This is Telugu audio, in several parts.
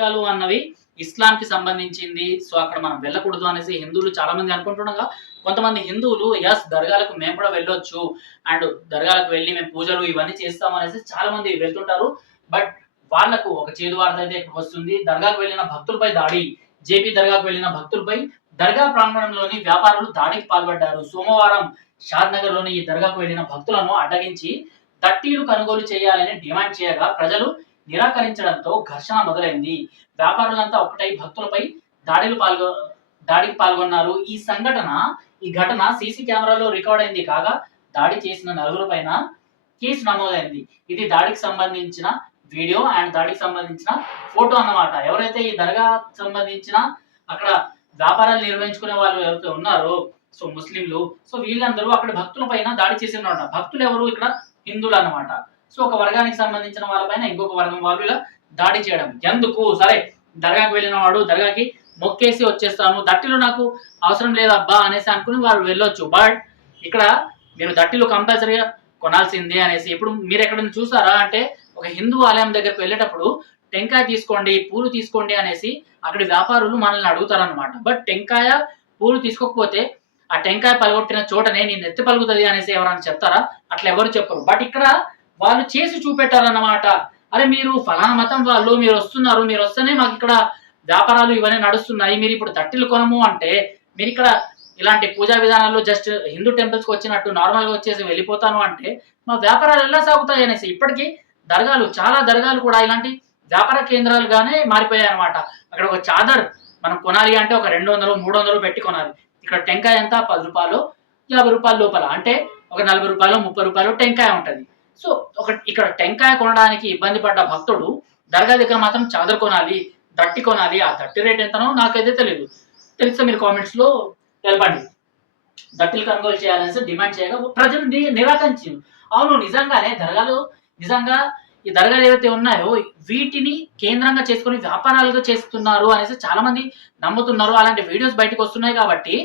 దర్గాలు అన్నవి ఇస్లాంకి సంబంధించింది. సో అక్కడ మనం వెళ్ళకూడదు అనేసి హిందువులు చాలా మంది అనుకుంటుండగా, కొంతమంది హిందువులు యస్ దర్గాలకు మేము కూడా వెళ్ళొచ్చు అండ్ దర్గాలకు వెళ్ళి మేము పూజలు ఇవన్నీ చేస్తాం అనేసి చాలా మంది వెళ్తుంటారు. బట్ వాళ్లకు ఒక చేదు వార్త అయితే ఇక్కడ వస్తుంది. దర్గాకు వెళ్ళిన భక్తులపై దాడి. జేపీ దర్గాకు వెళ్ళిన భక్తులపై దర్గా ప్రాంగణంలోని వ్యాపారులు దాడికి పాల్పడ్డారు. సోమవారం షాద్ నగర్ లోని ఈ దర్గాకు వెళ్లిన భక్తులను అడ్డగించి తట్టీలు కొనుగోలు చేయాలని డిమాండ్ చేయగా ప్రజలు నిరాకరించడంతో ఘర్షణ మొదలైంది. వ్యాపారులంతా ఒకటై భక్తులపై దాడికి పాల్గొన్నారు. ఈ ఘటన సీసీ కెమెరాలో రికార్డ్ అయింది కాగా దాడి చేసిన నలుగురు పైన కేసు నమోదైంది. ఇది దాడికి సంబంధించిన వీడియో అండ్ దాడికి సంబంధించిన ఫోటో అన్నమాట. ఎవరైతే ఈ దర్గా సంబంధించిన అక్కడ వ్యాపారాలు నిర్వహించుకునే వాళ్ళు ఎవరైతే ఉన్నారో సో ముస్లింలు, సో వీళ్ళందరూ అక్కడ భక్తుల పైన దాడి చేసిన భక్తులు ఎవరు ఇక్కడ హిందువులు అన్నమాట. సో ఒక వర్గానికి సంబంధించిన వాళ్ళపైన ఇంకొక వర్గం వాళ్ళు ఇలా దాడి చేయడం ఎందుకు? సరే దర్గాకి వెళ్ళిన వాడు దర్గాకి మొక్కేసి వచ్చేస్తాను, దట్టిలు నాకు అవసరం లేదబ్బా అనేసి అనుకుని వాళ్ళు వెళ్ళొచ్చు. బట్ ఇక్కడ మీరు దట్టిలు కంపల్సరీగా కొనాల్సిందే అనేసి ఇప్పుడు మీరు ఎక్కడైనా చూసారా అంటే ఒక హిందూ ఆలయం దగ్గరికి వెళ్ళేటప్పుడు టెంకాయ తీసుకోండి, పూలు తీసుకోండి అనేసి అక్కడి వ్యాపారులు మనల్ని అడుగుతారనమాట. బట్ టెంకాయ పూలు తీసుకోకపోతే ఆ టెంకాయ పలగొట్టిన చోటనే నేను ఎత్తి పలుకుతుంది అనేసి ఎవరైనా చెప్తారా? అట్లా ఎవరు చెప్పరు. బట్ ఇక్కడ వాళ్ళు చేసి చూపెట్టారన్నమాట. అరే మీరు ఫలానా మతం వాళ్ళు మీరు వస్తున్నారు, మీరు వస్తేనే మాకు ఇక్కడ వ్యాపారాలు ఇవన్నీ నడుస్తున్నాయి, మీరు ఇప్పుడు తట్టిలు కొనము అంటే మీరు ఇక్కడ ఇలాంటి పూజా విధానాల్లో జస్ట్ హిందూ టెంపుల్స్కి వచ్చినట్టు నార్మల్గా వచ్చేసి వెళ్ళిపోతాను అంటే మా వ్యాపారాలు ఎలా సాగుతాయి అనేసి ఇప్పటికీ చాలా దర్గాలు కూడా ఇలాంటి వ్యాపార కేంద్రాలుగానే మారిపోయాయి అనమాట. అక్కడ ఒక చాదర్ మనం కొనాలి అంటే ఒక 200 300 పెట్టి కొనాలి. ఇక్కడ టెంకాయ ఎంత 10 రూపాయలు 50 రూపాయల లోపల, అంటే ఒక 40 రూపాయలు 30 రూపాయలు టెంకాయ ఉంటుంది. సో ఇక్కడ టెంకాయ కొనడానికి ఇబ్బంది పడ్డ భక్తుడు దర్గా దగ్గర మాత్రం చాదర్ కొనాలి, దట్టి కొనాలి. ఆ దట్టి రేట్ ఎంతనో నాకైతే తెలియదు, తెలిస్తే మీరు కామెంట్స్ లో తెలపండి. దట్టిలు కొనుగోలు చేయాలనేసి డిమాండ్ చేయగా ప్రజలు నిరాకరించారు. అవును నిజంగానే దర్గాలు నిజంగా ఈ దర్గాలు ఏవైతే ఉన్నాయో వీటిని కేంద్రంగా చేసుకుని వ్యాపారాలుగా చేస్తున్నారు అనేసి చాలా మంది నమ్ముతున్నారు. అలాంటి వీడియోస్ బయటకు వస్తున్నాయి కాబట్టి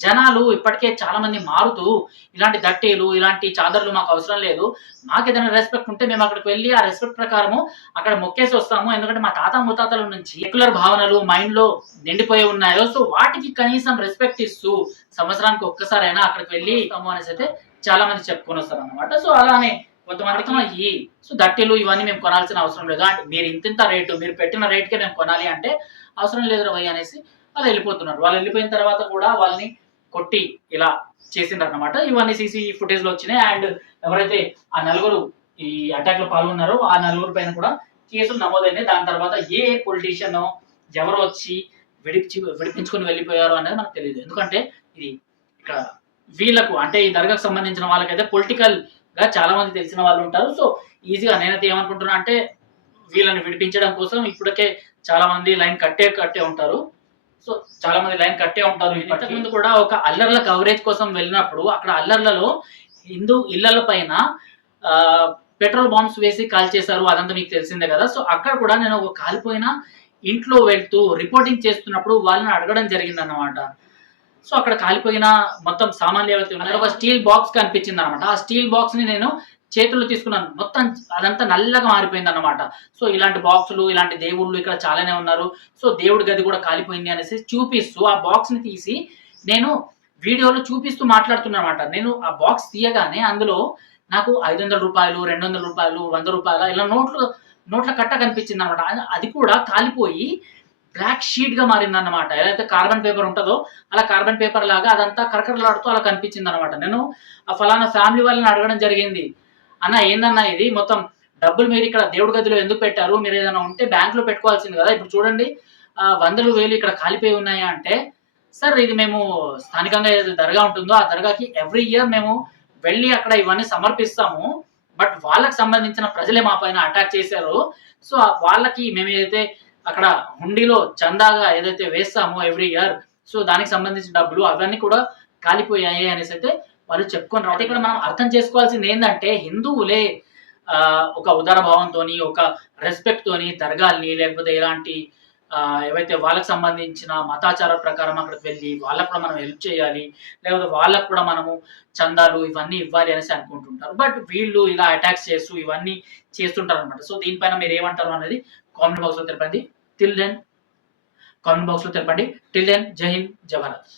జనాలు ఇప్పటికే చాలా మంది మారుతూ ఇలాంటి దట్టీలు ఇలాంటి చాదర్లు మాకు అవసరం లేదు, మాకు ఏదైనా రెస్పెక్ట్ ఉంటే మేము అక్కడికి వెళ్ళి ఆ రెస్పెక్ట్ ప్రకారము అక్కడ మొక్కేసి వస్తాము, ఎందుకంటే మా తాత ముత్తాతల నుంచి సెక్యులర్ భావనలు మైండ్ లో నిండిపోయి ఉన్నాయో సో వాటికి కనీసం రెస్పెక్ట్ ఇస్తూ సంవత్సరానికి ఒక్కసారైనా అక్కడికి వెళ్ళి అనేసి అయితే చాలా మంది చెప్పుకొని వస్తారు అనమాట. సో అలానే కొంతమందికి సో దట్టీలు ఇవన్నీ మేము కొనాల్సిన అవసరం లేదు, అంటే మీరు ఇంత రేటు మీరు పెట్టిన రేట్కే మేము కొనాలి అంటే అవసరం లేదు రవయ్య అనేసి వాళ్ళు వెళ్ళిపోతున్నారు. వాళ్ళు వెళ్ళిపోయిన తర్వాత కూడా వాళ్ళని కొట్టి ఇలా చేసిండ్రు అనమాట. ఇవన్నీ సీసీ ఫుటేజ్ లో వచ్చినాయి. అండ్ ఎవరైతే ఆ నలుగురు ఈ అటాక్ లో పాల్గొన్నారో ఆ నలుగురు పైన కూడా కేసులు నమోదైనాయి. దాని తర్వాత ఏ పొలిటీషియన్ ఎవరు వచ్చి విడిపించుకొని వెళ్ళిపోయారు అనేది మనకు తెలియదు. ఎందుకంటే ఇది ఇక్కడ వీళ్ళకు అంటే ఈ దర్గాకు సంబంధించిన వాళ్ళకైతే పొలిటికల్ గా చాలా మంది తెలిసిన వాళ్ళు ఉంటారు. సో ఈజీగా నేనైతే ఏమనుకుంటున్నా అంటే వీళ్ళని విడిపించడం కోసం ఇప్పటికే చాలా మంది లైన్ కట్టే ఉంటారు. సో చాలా మంది లైన్ కట్టే ఉంటారు. ఇంతకుముందు కూడా ఒక అల్లర్ల కవరేజ్ కోసం వెళ్ళినప్పుడు అక్కడ అల్లర్లలో హిందూ ఇళ్ల పైన పెట్రోల్ బాంబ్స్ వేసి కాల్ చేశారు, అదంతా మీకు తెలిసిందే కదా. సో అక్కడ కూడా నేను ఒక కాలిపోయిన ఇంట్లో వెళ్తూ రిపోర్టింగ్ చేస్తున్నప్పుడు వాళ్ళని అడగడం జరిగింది అన్నమాట. సో అక్కడ కాలిపోయిన మొత్తం సామాన్లు ఏవైతే ఉన్నాయో ఒక స్టీల్ బాక్స్ కనిపించింది అనమాట. ఆ స్టీల్ బాక్స్ ని నేను చేతుల్లో తీసుకున్నాను, మొత్తం అదంతా నల్లగా మారిపోయింది అన్నమాట. సో ఇలాంటి బాక్సులు ఇలాంటి దేవుళ్ళు ఇక్కడ చాలానే ఉన్నారు, సో దేవుడి గది కూడా కాలిపోయింది అనేసి చూపిస్తూ ఆ బాక్స్ ని తీసి నేను వీడియోలో చూపిస్తూ మాట్లాడుతున్నా అనమాట. నేను ఆ బాక్స్ తీయగానే అందులో నాకు 500 రూపాయలు 200 రూపాయలు 100 రూపాయల ఇలా నోట్ల కట్ట కనిపించింది అనమాట. అది కూడా కాలిపోయి బ్లాక్ షీట్ గా మారింది అన్నమాట. ఏదైతే కార్బన్ పేపర్ ఉంటుందో అలా కార్బన్ పేపర్ లాగా అదంతా కరకరలాడుతూ అలా కనిపించింది అనమాట. నేను ఆ ఫలానా ఫ్యామిలీ వాళ్ళని అడగడం జరిగింది, అన్న ఏందన్నా ఇది మొత్తం డబ్బులు మీరు ఇక్కడ దేవుడి గదిలో ఎందుకు పెట్టారు, మీరు ఏదైనా ఉంటే బ్యాంక్ లో పెట్టుకోవాల్సింది కదా, ఇప్పుడు చూడండి 100,000 ఇక్కడ కాలిపోయి ఉన్నాయా అంటే, సార్ ఇది మేము స్థానికంగా ఏదైతే దర్గా ఉంటుందో ఆ దర్గాకి ఎవ్రీ ఇయర్ మేము వెళ్ళి అక్కడ ఇవన్నీ సమర్పిస్తాము, బట్ వాళ్ళకి సంబంధించిన ప్రజలే మా పైన అటాక్ చేశారు. సో వాళ్ళకి మేము ఏదైతే అక్కడ హుండీలో చందాగా ఏదైతే వేస్తామో ఎవ్రీ ఇయర్ సో దానికి సంబంధించిన డబ్బులు అవన్నీ కూడా కాలిపోయాయి అనేసి అయితే వాళ్ళు చెప్పుకొని రావడం. ఇక్కడ మనం అర్థం చేసుకోవాల్సింది ఏంటంటే హిందువులే ఒక ఉదార భావంతోని ఒక రెస్పెక్ట్ తోని దర్గాల్ని లేకపోతే ఇలాంటి ఏవైతే వాళ్ళకి సంబంధించిన మతాచార ప్రకారం అక్కడికి వెళ్ళి వాళ్ళకు కూడా మనం హెల్ప్ చేయాలి, లేకపోతే వాళ్ళకు కూడా మనము చందాలు ఇవన్నీ ఇవ్వాలి అనేసి అనుకుంటుంటారు. బట్ వీళ్ళు ఇలా అటాక్స్ చేస్తూ ఇవన్నీ చేస్తుంటారు అనమాట. సో దీనిపైన మీరు ఏమంటారు అనేది కామెంట్ బాక్స్ లో తెలపండి. టిల్ దెన్ కామెంట్ బాక్స్ లో తెలపండి. టిల్ దెన్ జై హింద్, జై భారత్.